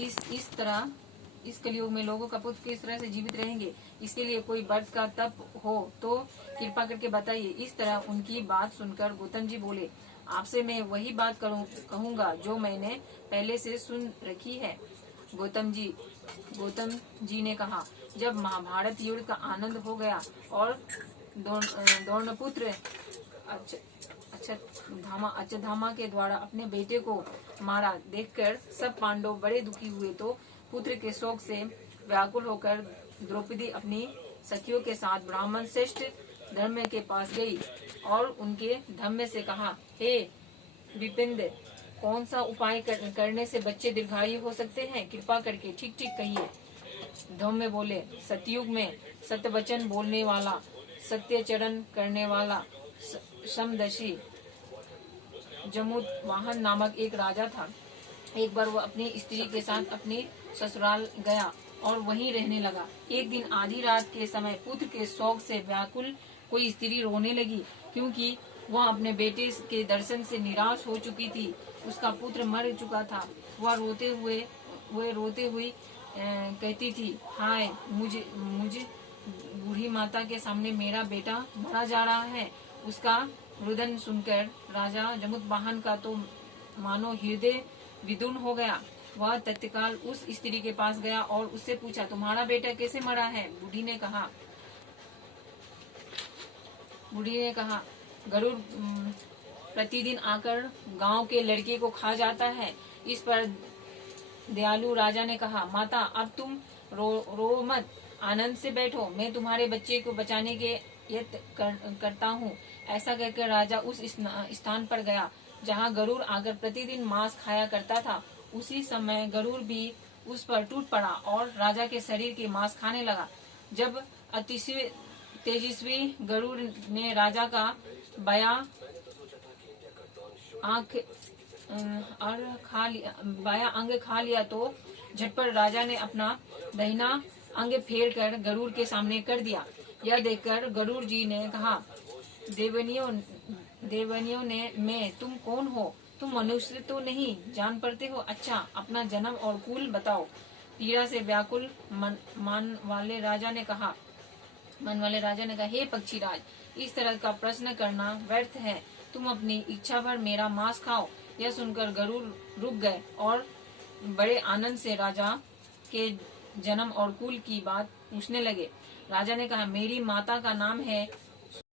इस तरह इस कलयुग में लोगों का पुत्र किस तरह से जीवित रहेंगे, इसके लिए कोई व्रत का तप हो तो कृपा करके बताइए। इस तरह उनकी बात सुनकर गौतम जी बोले, आपसे मैं वही बात कहूँगा जो मैंने पहले से सुन रखी है। गौतम जी ने कहा, जब महाभारत युद्ध का आनंद हो गया और द्रोणपुत्र अश्वत्थामा के द्वारा अपने बेटे को मारा देखकर सब पांडव बड़े दुखी हुए, तो पुत्र के शोक से व्याकुल होकर द्रौपदी अपनी सखियों के साथ ब्राह्मण श्रेष्ठ धर्म के पास गई और उनके धम्म से कहा, हे विपिंद, कौन सा उपाय करने से बच्चे दीर्घायु हो सकते हैं, कृपा करके ठीक ठीक कहिए। धम्म बोले, सतयुग में सत्य वचन बोलने वाला, सत्यचरण करने वाला समदर्शी जमुतवाहन नामक एक राजा था। एक बार वह अपनी स्त्री के साथ अपने ससुराल गया और वहीं रहने लगा। एक दिन आधी रात के समय पुत्र के शोक से व्याकुल कोई स्त्री रोने लगी, क्योंकि वह अपने बेटे के दर्शन से निराश हो चुकी थी। उसका पुत्र मर चुका था। वह रोते हुए कहती थी, हाय मुझे बूढ़ी माता के सामने मेरा बेटा मरा जा रहा है। उसका रुदन सुनकर राजा जमुतवाहन का तो मानो हृदय विदुन हो गया। वह तत्काल उस स्त्री के पास गया और उससे पूछा, तुम्हारा बेटा कैसे मरा है? बूढ़ी ने कहा, गरुड़ प्रतिदिन आकर गांव के लड़के को खा जाता है। इस पर दयालु राजा ने कहा, माता अब तुम रो मत, आनंद से बैठो, मैं तुम्हारे बच्चे को बचाने के यत्न करता हूँ। ऐसा कहकर राजा उस स्थान पर गया जहाँ गरुड़ आकर प्रतिदिन मांस खाया करता था। उसी समय गरुड़ भी उस पर टूट पड़ा और राजा के शरीर के मांस खाने लगा। जब अतिशय तेजस्वी गरुड़ ने राजा का बायां अंग खा लिया तो झटपट राजा ने अपना दाहिना अंग फेर कर गरुड़ के सामने कर दिया। यह देखकर गरुड़ जी ने कहा, देवनियों ने मैं तुम कौन हो? तुम मनुष्य तो नहीं जान पड़ते हो। अच्छा, अपना जन्म और कुल बताओ। पीड़ा से व्याकुल मन वाले राजा ने कहा, हे पक्षीराज, इस तरह का प्रश्न करना व्यर्थ है। तुम अपनी इच्छा भर मेरा मांस खाओ। यह सुनकर गरुड़ रुक गए और बड़े आनंद से राजा के जन्म और कुल की बात पूछने लगे। राजा ने कहा, मेरी माता का नाम है